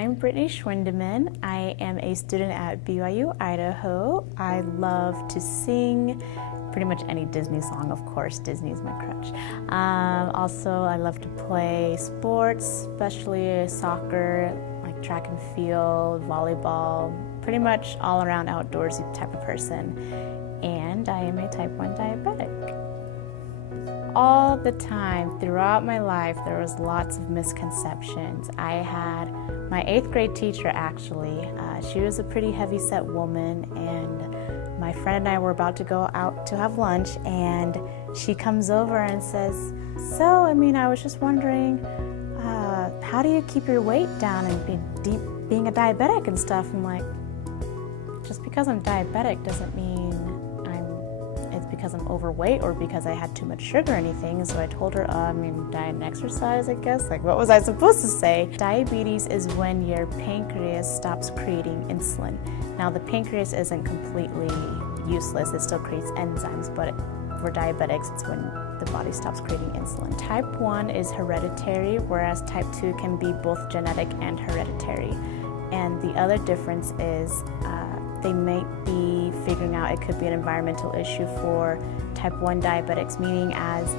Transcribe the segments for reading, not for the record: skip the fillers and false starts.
I'm Brittany Schwendiman. I am a student at BYU, Idaho. I love to sing pretty much any Disney song, of course. Disney's my crutch. Also, I love to play sports, especially soccer, like track and field, volleyball, pretty much all around outdoorsy type of person. And I am a type 1 diabetic. All the time, throughout my life, there was lots of misconceptions. I had my 8th grade teacher, actually. She was a pretty heavy-set woman, and my friend and I were about to go out to have lunch, and she comes over and says, "So, I was just wondering, how do you keep your weight down and being a diabetic and stuff?" I'm like, just because I'm diabetic doesn't mean it's because I'm overweight or because I had too much sugar or anything. So I told her, diet and exercise, I guess. Like, what was I supposed to say? Diabetes is when your pancreas stops creating insulin. Now, the pancreas isn't completely useless. It still creates enzymes, but for diabetics, it's when the body stops creating insulin. Type 1 is hereditary, whereas type 2 can be both genetic and hereditary. And the other difference is they may be figuring out it could be an environmental issue for type 1 diabetics, meaning as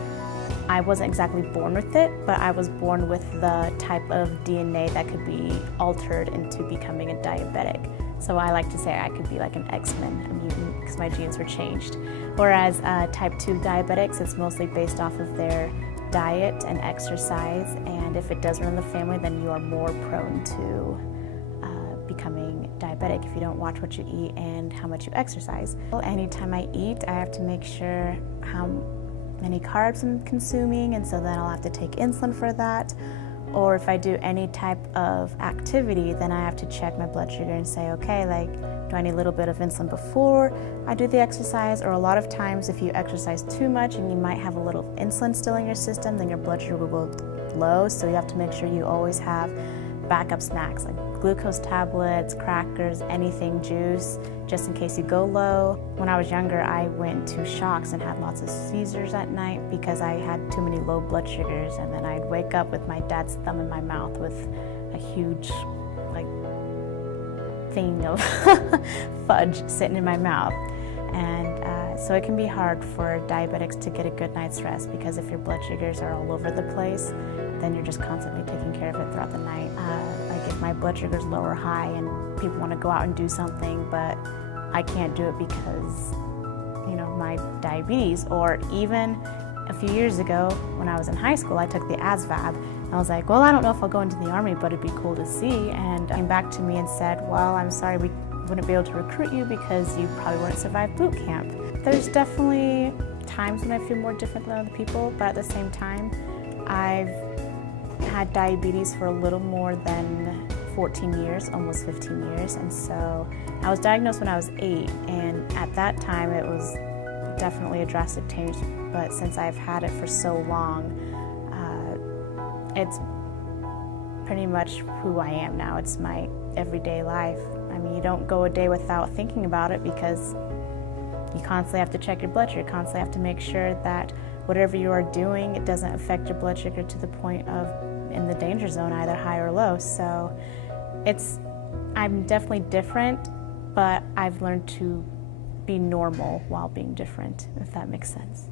I wasn't exactly born with it, but I was born with the type of DNA that could be altered into becoming a diabetic. So I like to say I could be like an X-Men, a mutant, because my genes were changed. Whereas type 2 diabetics, it's mostly based off of their diet and exercise, and if it does run in the family, then you are more prone to becoming diabetic if you don't watch what you eat and how much you exercise. Anytime I eat, I have to make sure how many carbs I'm consuming, and so then I'll have to take insulin for that. Or if I do any type of activity, then I have to check my blood sugar and say, okay, like, do I need a little bit of insulin before I do the exercise? Or a lot of times if you exercise too much and you might have a little insulin still in your system, then your blood sugar will go low, so you have to make sure you always have backup snacks like glucose tablets, crackers, anything, juice, just in case you go low. When I was younger, I went to shocks and had lots of seizures at night because I had too many low blood sugars, and then I'd wake up with my dad's thumb in my mouth with a huge thing of fudge sitting in my mouth. And so it can be hard for diabetics to get a good night's rest, because if your blood sugars are all over the place, then you're just constantly taking care of it throughout the night. Like if my blood sugar's low or high and people want to go out and do something, but I can't do it because, my diabetes. Or even a few years ago when I was in high school, I took the ASVAB. I was like, well, I don't know if I'll go into the Army, but it'd be cool to see. And came back to me and said, well, I'm sorry, we wouldn't be able to recruit you because you probably wouldn't survive boot camp. There's definitely times when I feel more different than other people, but at the same time, I've had diabetes for a little more than 14 years, almost 15 years, and so I was diagnosed when I was 8, and at that time it was definitely a drastic change, but since I've had it for so long, it's pretty much who I am now. It's my everyday life. You don't go a day without thinking about it because you constantly have to check your blood sugar, constantly have to make sure that whatever you are doing, it doesn't affect your blood sugar to the point of in the danger zone, either high or low. So I'm definitely different, but I've learned to be normal while being different, if that makes sense.